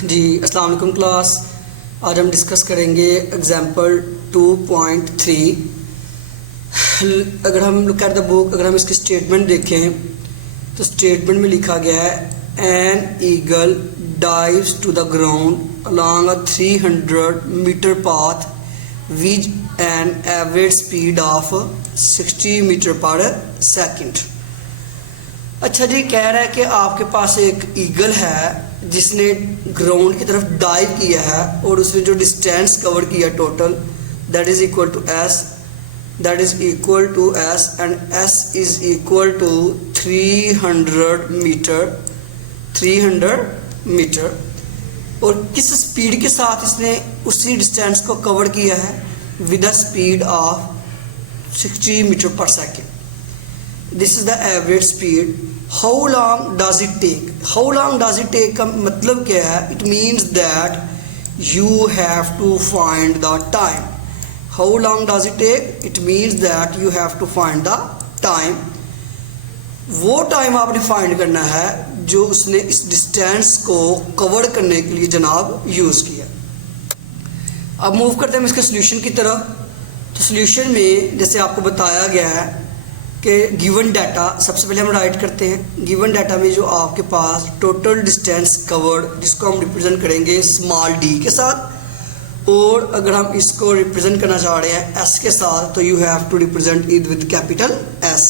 जी अस्सलाम वालेकुम क्लास। आज हम डिस्कस करेंगे एग्जाम्पल 2.3। अगर हम लुक एट द बुक, अगर हम इसकी स्टेटमेंट देखें तो स्टेटमेंट में लिखा गया है an eagle dives to the ground along a 300 metre path with an average speed of 60 metre per second. अच्छा जी, कह रहा है कि आपके पास एक ईगल है जिसने ग्राउंड की तरफ डाइव किया है और उसने जो डिस्टेंस कवर किया total that is equal to S and S is equal to 300 metre और किस स्पीड के साथ इसने उसी डिस्टेंस को कवर किया है with a speed of 60 metre per second. This is the average speed. How long does it take का मतलब क्या है? It means that you have to find the time. How long does it take? It means that you have to find the time. वो time आपने find करना है जो उसने इस डिस्टेंस को कवर करने के लिए जनाब यूज़ किया। अब मूव करते हैं इसके सोल्यूशन की तरफ। तो सोल्यूशन में जैसे आपको बताया गया है कि गिवन डाटा सबसे पहले हम राइट करते हैं। गिवन डाटा में जो आपके पास टोटल डिस्टेंस कवर्ड जिसको हम रिप्रेजेंट करेंगे स्मॉल डी के साथ, और अगर हम इसको रिप्रेजेंट करना चाह रहे हैं एस के साथ तो you have to represent it with capital S.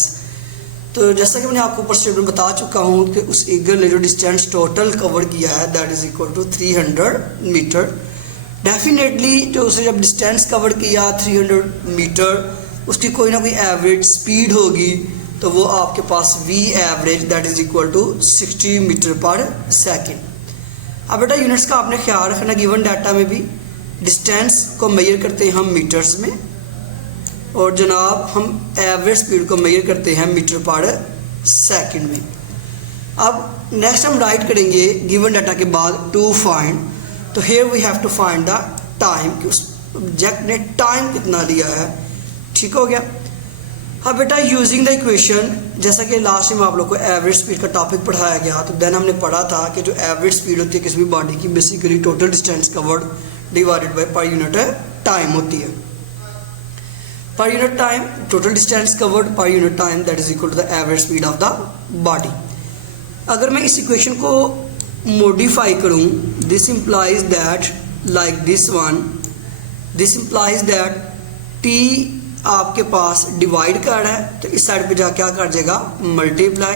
तो जैसा कि मैंने आपको ऊपर स्टेटमेंट बता चुका हूँ कि उस ईगल ने जो डिस्टेंस टोटल कवर किया है that is equal to 300 metre. Definitely जो उसने जब डिस्टेंस कवर किया 300 मीटर उसकी कोई ना कोई एवरेज स्पीड होगी, तो वो आपके पास V average that is equal to 60 metre per second. अब बेटा यूनिट्स का आपने ख्याल रखना। गिवन डाटा में भी डिस्टेंस को मेजर करते हैं हम मीटर्स में और जनाब हम एवरेज स्पीड को मेजर करते हैं मीटर पर सेकेंड में। अब नेक्स्ट हम राइट करेंगे गिवन डाटा के बाद टू फाइंड। तो here we have to find the time कि उस ऑब्जेक्ट ने टाइम कितना लिया है। ठीक हो गया। अब बेटा यूजिंग द इक्वेशन, जैसा कि लास्ट में आप लोग को एवरेज स्पीड का टॉपिक पढ़ाया गया तो देन हमने पढ़ा था कि जो एवरेज स्पीड होती है किसी भी बॉडी की basically total distance covered divided by per unit time होती है। Per unit time total distance covered per unit time that is equal to the average speed of the body. अगर मैं इस इक्वेशन को मॉडिफाई करूं, this implies that like this one, this implies that T आपके पास divide कर रहा है तो इस साइड पे जा क्या कर जाएगा multiply.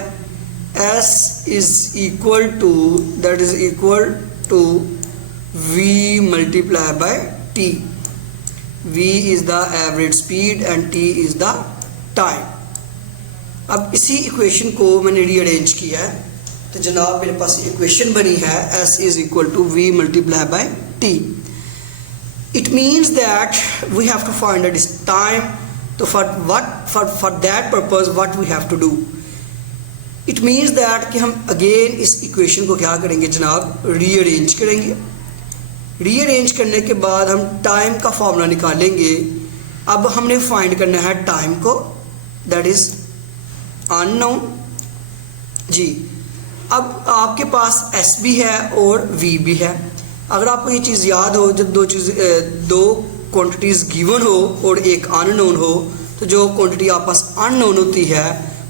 S is equal to that is equal to V multiply by T. V is the average speed and T is the time. अब इसी इक्वेशन को मैंने रीअरेंज किया है तो जनाब मेरे पास इक्वेशन बनी है S is equal to V multiply by T. It means that we have to find the time. So for that purpose what we have to do? It means that कि हम again इस equation को क्या करेंगे जनाब rearrange करेंगे। rearrange करने के बाद हम time का फॉर्मूला निकालेंगे। अब हमने find करना है time को, that is unknown जी। अब आपके पास S भी है और V भी है। अगर आपको ये चीज़ याद हो, जब दो क्वांटिटीज़ गिवन हो और एक अननोन हो तो जो क्वांटिटी आप पास अननोन होती है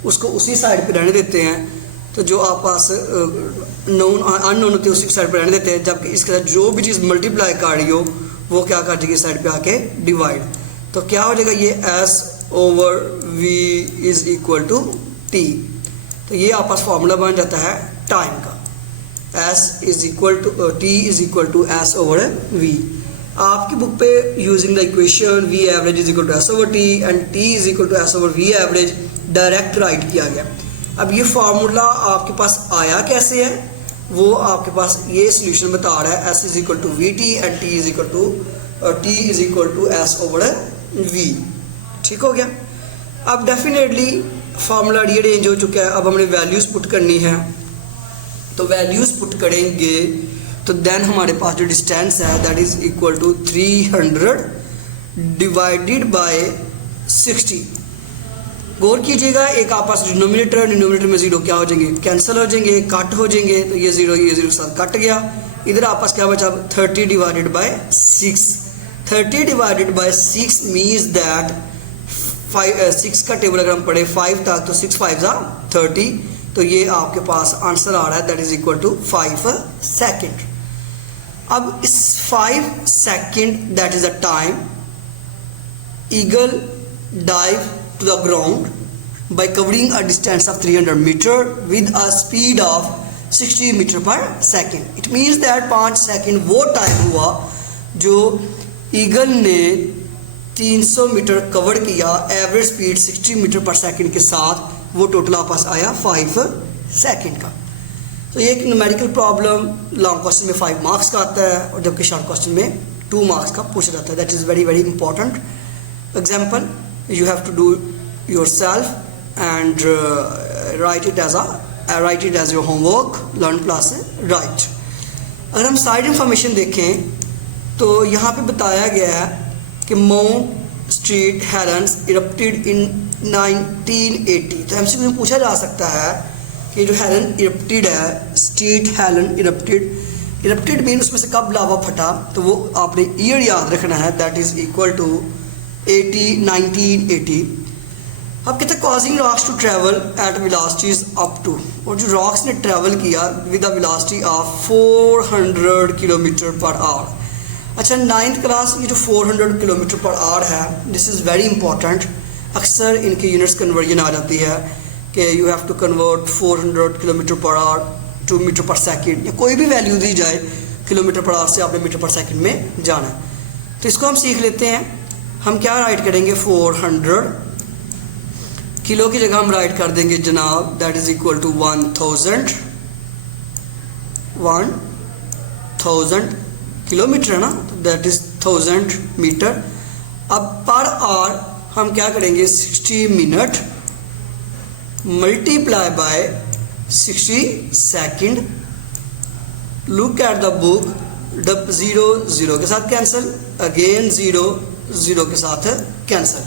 उसको उसी साइड पे रहने देते हैं, तो जो आप पास अननोन होती है उसी साइड पे रहने देते हैं, जबकि इसके साथ जो भी चीज़ मल्टीप्लाई कर रही हो वो क्या कर जाएगी साइड पे आके डिवाइड। तो क्या हो जाएगा ये S over V is equal to T. तो ये आप पास फॉर्मूला बन जाता है टाइम का। S is equal to T is equal to S over V। आपकी बुक पे using the equation V average is equal to S over T and T is equal to S over V average direct write किया गया। अब ये formula आपके पास आया कैसे है वो आपके पास ये सोल्यूशन बता रहा है S is equal to V T and T is equal to S over V। ठीक हो गया। अब डेफिनेटली फार्मूला रीअरेंज हो चुका है। अब हमने वैल्यूज़ पुट करनी है, तो वैल्यूज़ पुट करेंगे तो देन हमारे पास जो डिस्टेंस है that is equal to 300 divided by 60। गौर कीजिएगा, एक आपस डिनोमिनेटर में जीरो क्या हो जाएंगे कैंसिल हो जाएंगे, कट हो जाएंगे, तो ये जीरो साथ कट गया, इधर आपस क्या बचा 30 divided by 6। 30 divided by 6 means that 6 का टेबल अगर हम पढ़े 5 तक तो 6 5 30, तो ये आपके पास आंसर आ रहा है that is equal to 5 second. अब इस 5 second that is a time eagle dive to the ground by covering a distance of 300 meter with a speed of 60 meter per second। It means that 5 second वो time हुआ जो eagle ने 300 metre cover किया average speed 60 metre per second के साथ, वो total आपस आया 5 सेकेंड का। तो ये एक न्यूमेरिकल प्रॉब्लम लॉन्ग क्वेश्चन में 5 मार्क्स का आता है और जबकि शॉर्ट क्वेश्चन में 2 मार्क्स का पूछा जाता है। That is very very important example, you have to do yourself and write it as your homework, learn plus write। अगर हम साइड इंफॉर्मेशन देखें तो यहाँ पे बताया गया है कि माउंट स्ट्रीट हेलेंस इरप्टेड इन 1980। तो हमसे क्यों पूछा जा सकता है कि जो हेलन इरप्टेड है, स्ट्रीट हेलन इरप्टेड मीन उसमें से कब लावा फटा, तो वो आपने ईयर याद रखना है दैट इज इक्वल टू 1980। अब कहते हैं causing rocks to travel at velocities up to, और जो रॉक्स ने ट्रैवल किया with a velocity of 400 kilometre per hour. अच्छा 9th क्लास ये जो 400 किलोमीटर पर आवर है दिस इज़ वेरी इंपॉर्टेंट। अक्सर इनकी यूनिट्स कन्वर्जन आ जाती है कि you have to convert 400 kilometre per hour to metre per second, या कोई भी वैल्यू दी जाए किलोमीटर पर आवर से आपने मीटर पर सेकेंड में जाना है। तो इसको हम सीख लेते हैं। हम क्या राइट करेंगे 400 किलो की जगह हम राइट कर देंगे जनाब that is equal to 1000 kilometre है ना, तो दैट इज 1000 मीटर। अब पर आवर हम क्या करेंगे 60 minute multiply by 60 second. Look at the book, dub 0 0 के साथ कैंसिल, अगेन 0 0 के साथ कैंसिल।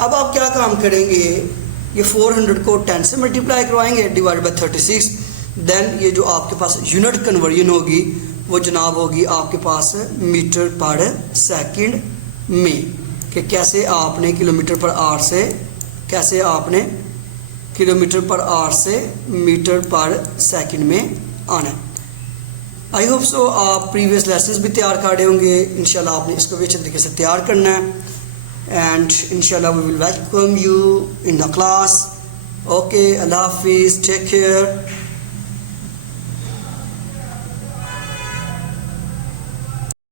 अब आप क्या काम करेंगे, ये 400 को 10 से मल्टीप्लाई करवाएंगे डिवाइड बाय 36, देन ये जो आपके पास यूनिट कन्वर्जन होगी वो जनाब होगी आपके पास मीटर पर सेकंड में, कि कैसे आपने किलोमीटर पर आवर से मीटर पर सेकंड में आना है। आई होप सो आप प्रीवियस लेसन्स भी तैयार कर रहे होंगे, इंशाल्लाह आपने इसको भी अच्छे तरीके से तैयार करना है। And inshallah we will welcome you in the class. Okay, Allah Hafiz, take care.